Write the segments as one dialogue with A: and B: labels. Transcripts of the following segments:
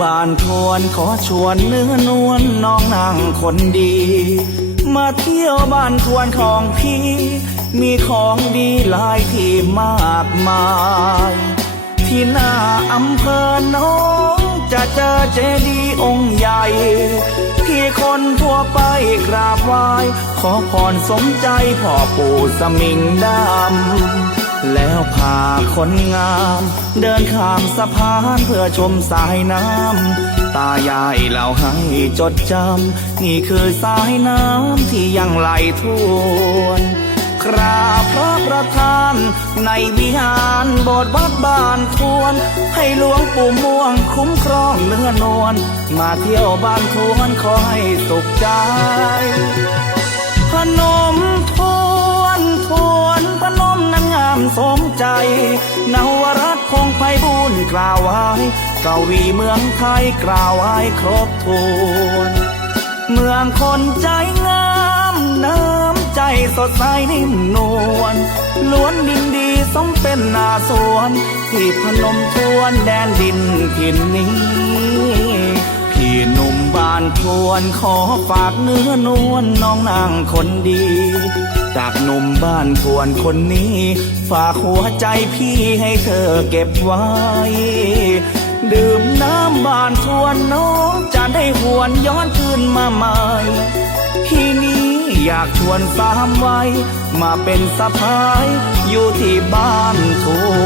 A: บ้านทวนขอชวนเนื้อนวลน้องนางคนดี มาเที่ยวบ้านทวนของพี่ มีของดีหลายที่มากมาย ที่หน้าอำเภอน้องจะเจอเจดีย์องค์ใหญ่ ที่คนทั่วไปกราบไหว้ขอพรสมใจพ่อปู่สมิงดำ แล้วพาคนงาม เดินข้ามสะพานเพื่อชมสายน้ำ ตายายเล่าให้จดจำ นี่คือสายน้ำที่ยังไหลทวนกราบพระประธาน ในวิหารโบสถ์วัดบ้านทวน ให้หลวงปู่ม่วงคุ้มครองเนื้อนวลมาเที่ยวบ้านทวนขอให้สุขใจ นวรัตน์พงไพบูลกล่าวไว้กวีเมืองไทยกล่าวไว้ครบถ้วนเมืองคนใจงามน้ำใจสดใสนิ่มนวลล้วนดินดีสมเป็นนาสวน ที่พนมทวนแดนดินถิ่นนี้ พี่หนุ่มบ้านทวนขอฝากเนื้อนวลน้องนางคนดี จากหนุ่มบ้านทวนคนนี้ ฝากหัวใจพี่ให้เธอเก็บไว้ ดื่มน้ำบ้านทวนน้องจะได้หวนย้อนคืนมาใหม่ที่นี้อยากชวนสามไว้ มาเป็นสะพายอยู่ที่บ้านทวน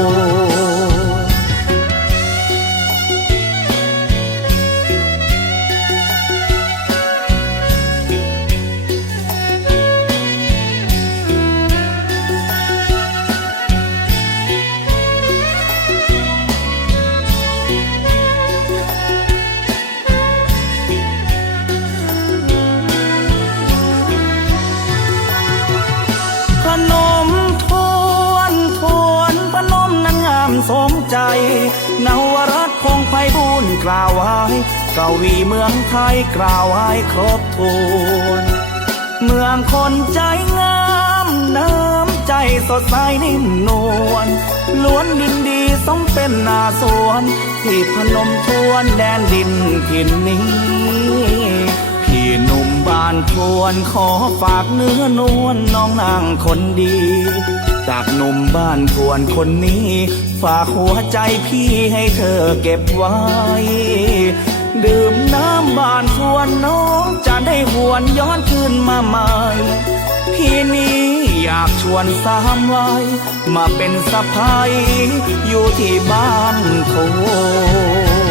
A: สมใจ นวรัตพงไพบูลย์กล่าวไว้กวีเมืองไทยกล่าวไว้ครบถ้วนเมืองคนใจงามน้ำใจสดใสนิ่มนวลล้วนดินดีสมเป็นนาสวนที่พนมทวนแดนดินถิ่นนี้ พี่หนุ่มบ้านทวนขอฝากเนื้อนวลน้องนางคนดี จากหนุ่มบ้านทวนคนนี้ ฝากหัวใจพี่ให้เธอเก็บไว้ ดื่มน้ำบ้านทวนน้องจะได้หวนย้อนคืนมาใหม่ พี่นี้อยากชวนสามไว้มาเป็นสะพายอยู่ที่บ้านทวน